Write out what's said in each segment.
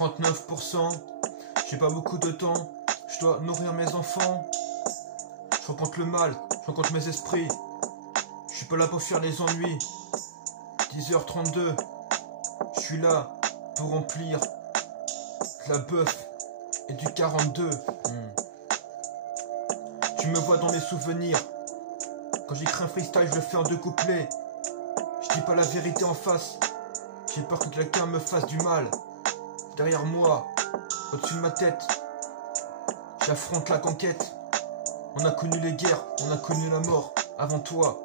39%, j'ai pas beaucoup de temps, je dois nourrir mes enfants. Je rencontre le mal, je rencontre mes esprits. Je suis pas là pour fuir les ennuis. 10h32, je suis là pour remplir de la bœuf et du 42. Tu me vois dans mes souvenirs. Quand j'écris un freestyle, je le fais en 2 couplets. Je dis pas la vérité en face. J'ai peur que quelqu'un me fasse du mal. Derrière moi, au-dessus de ma tête, j'affronte la conquête. On a connu les guerres, on a connu la mort avant toi.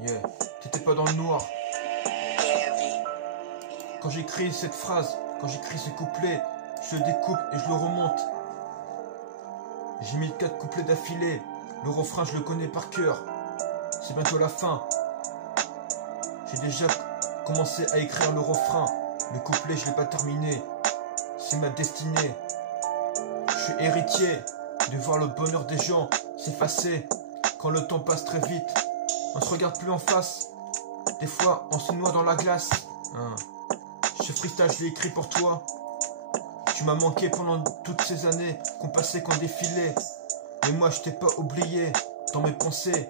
Yeah, t'étais pas dans le noir. Quand j'écris cette phrase, quand j'écris ce couplet, je le découpe et je le remonte. J'ai mis 4 couplets d'affilée. Le refrain, je le connais par cœur. C'est bientôt la fin. J'ai déjà commencé à écrire le refrain. Le couplet, je l'ai pas terminé. C'est ma destinée. Je suis héritier de voir le bonheur des gens s'effacer quand le temps passe très vite. On se regarde plus en face. Des fois, on se noie dans la glace. Ce freestyle, je l'ai écrit pour toi. Tu m'as manqué pendant toutes ces années qu'on passait, qu'on défilait. Mais moi, je t'ai pas oublié dans mes pensées.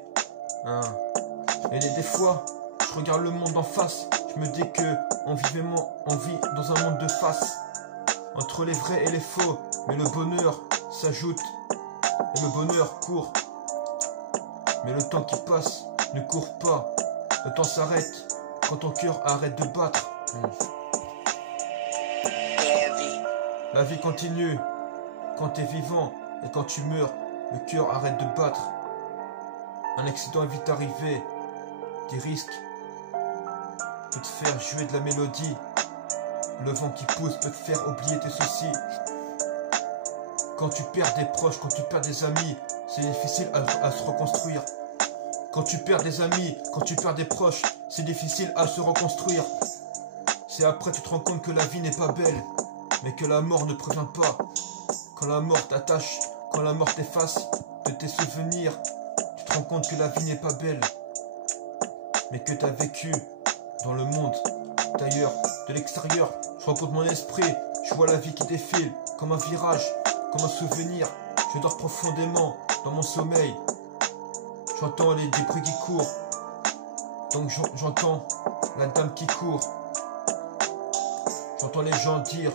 Et des fois, je regarde le monde en face. Je me dis que on vit dans un monde de face. Entre les vrais et les faux. Mais le bonheur s'ajoute. Et le bonheur court. Mais le temps qui passe ne court pas. Le temps s'arrête quand ton cœur arrête de battre. La vie continue quand t'es vivant, et quand tu meurs, le cœur arrête de battre. Un accident est vite arrivé. Des risques peut te faire jouer de la mélodie. Le vent qui pousse peut te faire oublier tes soucis. Quand tu perds des proches, quand tu perds des amis, c'est difficile à se reconstruire. Quand tu perds des amis, quand tu perds des proches, c'est difficile à se reconstruire. C'est après tu te rends compte que la vie n'est pas belle, mais que la mort ne prévient pas. Quand la mort t'attache, quand la mort t'efface de tes souvenirs, tu te rends compte que la vie n'est pas belle, mais que t'as vécu dans le monde d'ailleurs, de l'extérieur. Je rencontre mon esprit, je vois la vie qui défile comme un virage, comme un souvenir. Je dors profondément dans mon sommeil. J'entends des bruits qui courent, donc j'entends la dame qui court. J'entends les gens dire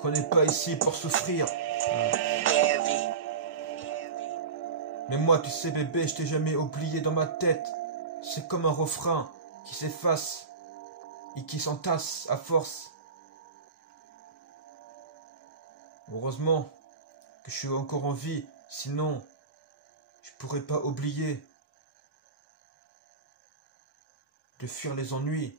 qu'on n'est pas ici pour souffrir. Mais moi, tu sais bébé, je t'ai jamais oublié dans ma tête. C'est comme un refrain qui s'efface et qui s'entasse à force. Heureusement que je suis encore en vie, sinon je pourrais pas oublier de fuir les ennuis.